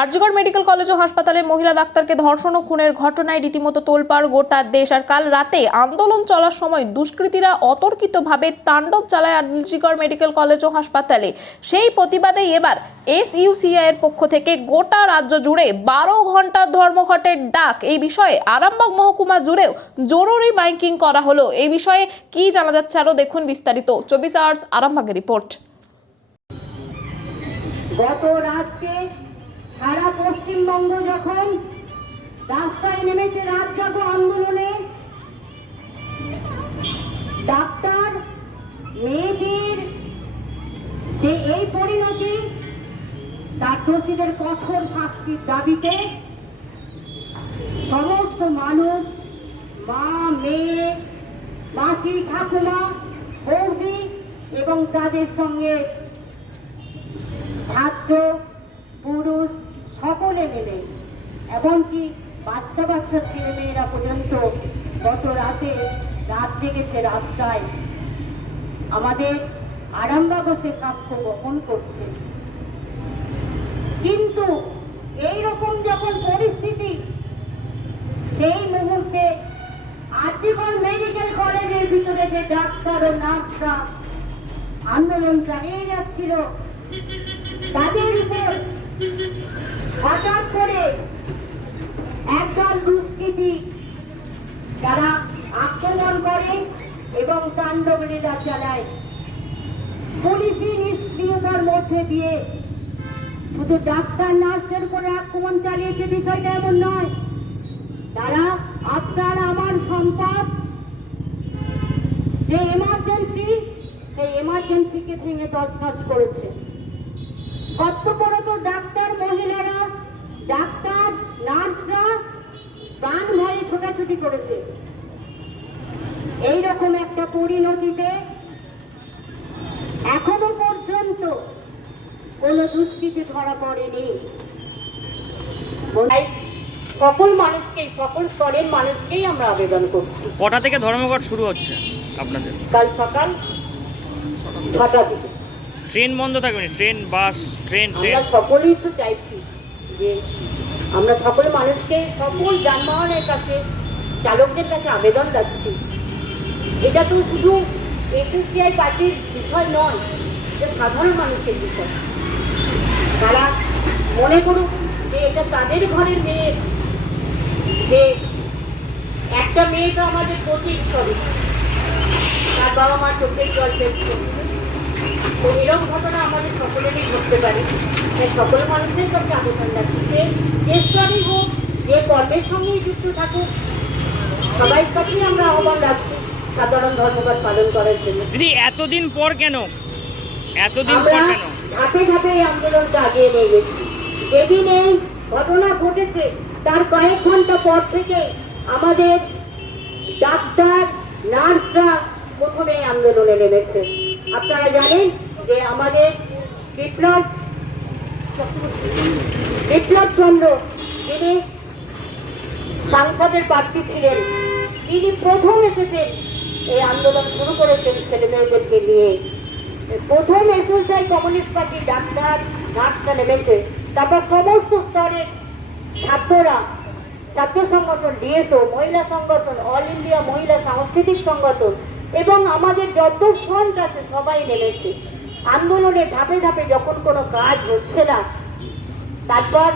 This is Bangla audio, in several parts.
আরজিকর মেডিকেল কলেজ ও হাসপাতালের মহিলা ডাক্তারকে ধর্ষণ ও খুনের ঘটনায় রীতিমতো তোলপাড় গোটা দেশ। আর কাল রাতে আন্দোলন চলার সময় দুষ্কৃতীরা অতর্কিতভাবে তাণ্ডব চালায় আরজিকর মেডিকেল কলেজ ও হাসপাতালে। সেই প্রতিবাদে এবার এসইউসিআই এর পক্ষ থেকে গোটা রাজ্য জুড়ে 12 ঘন্টার ধর্মঘটের ডাক। এই বিষয়ে আরামবাগ মহকুমা জুড়েও জরুরি মাইকিং করা হলো। এই বিষয়ে কি জানা যাচ্ছে আরো দেখুন বিস্তারিত 24 আওয়ার্স আরামবাগের রিপোর্ট। গত রাতকে সারা পশ্চিমবঙ্গ যখন রাস্তায় নেমেছে রাত জাগো আন্দোলনে, ডাক্তার মেয়েটির যে এই পরিণতি, তার দোষীদের কঠোর শাস্তির দাবিতে সমস্ত মানুষ, মা, মেয়ে, মাসি, ঠাকুমা, বৌদি এবং তাদের সঙ্গে ছাত্র, পুরুষ সকলে মিলে, এমনকি বাচ্চা বাচ্চা ছেলে মেয়েরা পর্যন্ত গত রাতে রাত জেগেছে রাস্তায়। আমাদের আরামবাগ সে সাক্ষ্য বহন করছে। কিন্তু এইরকম যখন পরিস্থিতি, সেই মুহূর্তে আরজিকর মেডিকেল কলেজের ভিতরে যে ডাক্তার ও নার্সরা আন্দোলন চালিয়ে যাচ্ছিল, তাদের উপর হঠাৎ করে একদল দুষ্কৃতী তারা আক্রমণ করে এবং তাণ্ডব লীলা চালায়। পুলিশি নিষ্ক্রিয়তার মধ্যে দিয়ে শুধু ডাক্তার নার্সের উপরে আক্রমণ চালিয়েছে বিষয়টা এমন নয়। তারা আপনার আমার সম্পদ, যে এমার্জেন্সি, সেই এমার্জেন্সিকে ভেঙে তছনছ করেছে। কর্তব্যরত ডাক্তার মহিলারা, ডাক্তার নার্সরা প্রাণ ভয়ে ছোটাছুটি করেছে। এইরকম একটা পরিণতিতে এখনো পর্যন্ত কোন দুষ্কৃতী ধরা পড়েনি। সকল মানুষকেই, সকল স্তরের মানুষকেই আমরা আবেদন করছি। কটা থেকে ধর্মঘট শুরু হচ্ছে আপনাদের? কাল সকাল 6টা থেকে। ট্রেন বন্ধ থাকবে? ট্রেন, বাস, ট্রেন? আমরা সকলেই তো চাইছি যে আমরা সকল মানুষকে, সকল যানবাহনের কাছে, চালকদের কাছে আবেদন রাখছি, এটা তো শুধু এসইউসিআই পার্টির বিষয় নয়, এটা সাধারণ মানুষের বিষয়। তারা মনে করুক যে এটা তাদের ঘরের মেয়ে, যে একটা মেয়ে তো আমাদের প্রতীক স্বরূপ, তার বাবা মা চোখের জল ফেলছে। তো এরকম ঘটনা আমাদের সকলেরই ঘটতে পারে। তাই সকল মানুষের কাছে আবেদন রাখছি, সে যে স্তরেই হোক, যে কর্মের সঙ্গেই যুক্ত থাকুক, সবাই কাছেই আমরা আহ্বান রাখছি সাধারণ ধর্মঘট পালন করার জন্য। দিদি, এতদিন পর কেন? আমরা ধাপে ধাপে এই আন্দোলনটা আগিয়ে নিয়ে গেছি। যেদিন এই ঘটনা ঘটেছে তার কয়েক ঘন্টা পর থেকে আমাদের ডাক্তার নার্সরা প্রথমে আন্দোলনে নেমেছে। আপনারা জানেন যে আমাদের বিপ্লব চন্দ্র, যিনি সাংসদের প্রার্থী ছিলেন, তিনি প্রথম এসেছেন, এই আন্দোলন শুরু করেছেন ছেলে মেয়েদেরকে নিয়ে। প্রথম এসইউসিআই কমিউনিস্ট পার্টি ডাক্তার নার্সরা নেমেছে, তারপর সমস্ত স্তরের ছাত্ররা, ছাত্র সংগঠন, ডিএসও, মহিলা সংগঠন, অল ইন্ডিয়া মহিলা সাংস্কৃতিক সংগঠন এবং আমাদের যত ফ্রন্ট আছে সবাই নেমেছে আন্দোলনে। ধাপে ধাপে যখন কোনো কাজ হচ্ছে না, তারপর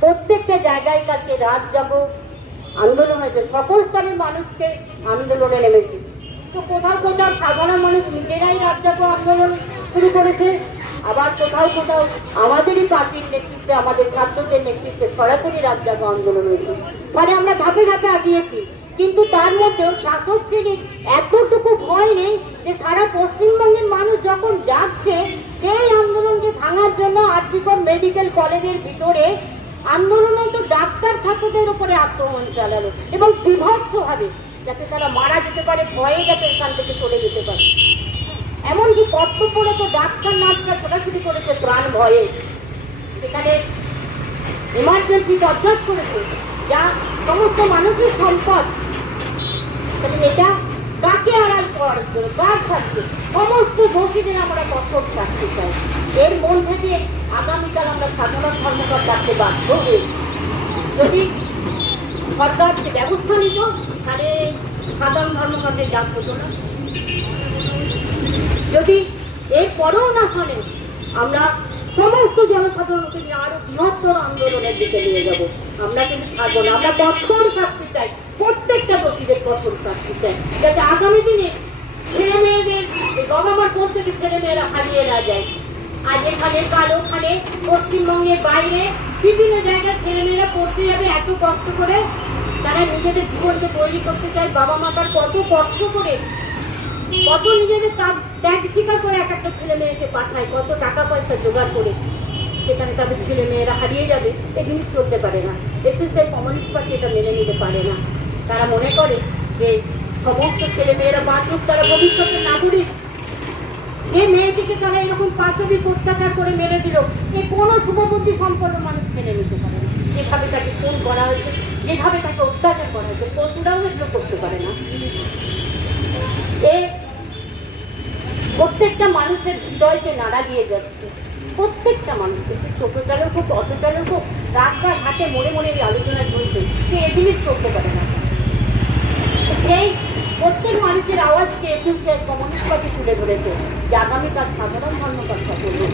প্রত্যেকটা জায়গায় কালকে রাত জাগো আন্দোলন হয়েছে, সকল স্তরের মানুষকে আন্দোলনে নেমেছে। তো কোথাও কোথাও সাধারণ মানুষ নিজেরাই রাত জাগো আন্দোলন শুরু করেছে, আবার কোথাও কোথাও আমাদেরই পার্টির নেতৃত্বে, আমাদের ছাত্রদের নেতৃত্বে সরাসরি রাত জাগো আন্দোলন হয়েছে। মানে আমরা ধাপে ধাপে আগিয়েছি। কিন্তু তার মধ্যেও শাসক শ্রেণীর এতটুকু ভয় নেই যে সারা পশ্চিমবঙ্গের মানুষ যখন যাচ্ছে, সেই আন্দোলনকে ভাঙার জন্য আরজিকর মেডিকেল কলেজের ভিতরে আন্দোলন তো ডাক্তার ছাত্রদের উপরে আক্রমণ চালালো এবং বিভৎসভাবে, যাতে তারা মারা যেতে পারে, ভয়ে যাতে এখান থেকে চলে যেতে পারে। এমনকি কর্তব্যরত ডাক্তার নার্সরা ছোটাছুটি করেছে প্রাণ ভয়ে, সেখানে এমার্জেন্সি তছনছ করেছে, যা সমস্ত মানুষের সম্পদ। এটা কাকে আড়াল করার জন্য, কার শাস্তি? সমস্ত দোষীদের আমরা কঠোর শাস্তি চাই। এর মধ্যে দিয়ে আগামীকাল আমরা সাধারণ ধর্মঘট পাশে বাধ্য হয়েছি। যদি সরকার যে ব্যবস্থা নিত তাহলে সাধারণ ধর্মঘটের ডাক হতো না। যদি এরপরেও না শোনে, আমরা সমস্ত জনসাধারণকে নিয়ে আরো বৃহত্তর আন্দোলনের দিকে নিয়ে যাব। আমরা কিন্তু থাকবো না, আমরা কঠোর শাস্তি চাই, প্রত্যেকটা দোষীদের কঠোর শাস্তি চাই, যাতে আগামী দিনে ছেলে মেয়েদের বাবা মার কোল থেকে ছেলে মেয়েরা হারিয়ে না যায়। আজ এখানে কাল ওখানে পশ্চিমবঙ্গের বাইরে বিভিন্ন জায়গায় ছেলে মেয়েরা পড়তে যাবে এত কষ্ট করে, তারা নিজেদের জীবনকে তৈরি করতে চায়। বাবা মাতার কত কষ্ট করে, কত নিজেদের ত্যাগ স্বীকার করে এক একটা ছেলে মেয়েকে পাঠায়, কত টাকা পয়সা জোগাড় করে, সেখানে তাদের ছেলে মেয়েরা হারিয়ে যাবে। এই জিনিস চলতে পারে না। এসএসআই কমিউনিস্ট পার্টি এটা মেনে নিতে পারে না। তারা মনে করে যে সমস্ত ছেলে মেয়েরা বাঁচুক, তারা ভবিষ্যতের নাগরিক। যে মেয়েটিকে তারা এরকম পাশবিক অত্যাচার করে মেরে দিল, এ কোনো শুভবুদ্ধি সম্পন্ন মানুষ মেনে নিতে পারে না। যেভাবে তাকে খুন করা হয়েছে, যেভাবে তাকে অত্যাচার করা হয়েছে, পশুরাও এগুলো করতে পারে না। এ প্রত্যেকটা মানুষের হৃদয়কে নাড়া দিয়ে যাচ্ছে, প্রত্যেকটা মানুষকে, সে টোটো চালক হোক, অটো চালক হোক, রাস্তায় ঘাটে মনে মনে এই আলোচনা চলছে, সে এ জিনিস করতে পারে না। সেই প্রত্যেক মানুষের আওয়াজকে এসএসআই কমিউনিস্ট পার্টি তুলে ধরেছে যে আগামীকাল সাধারণ ধর্মঘট করবে।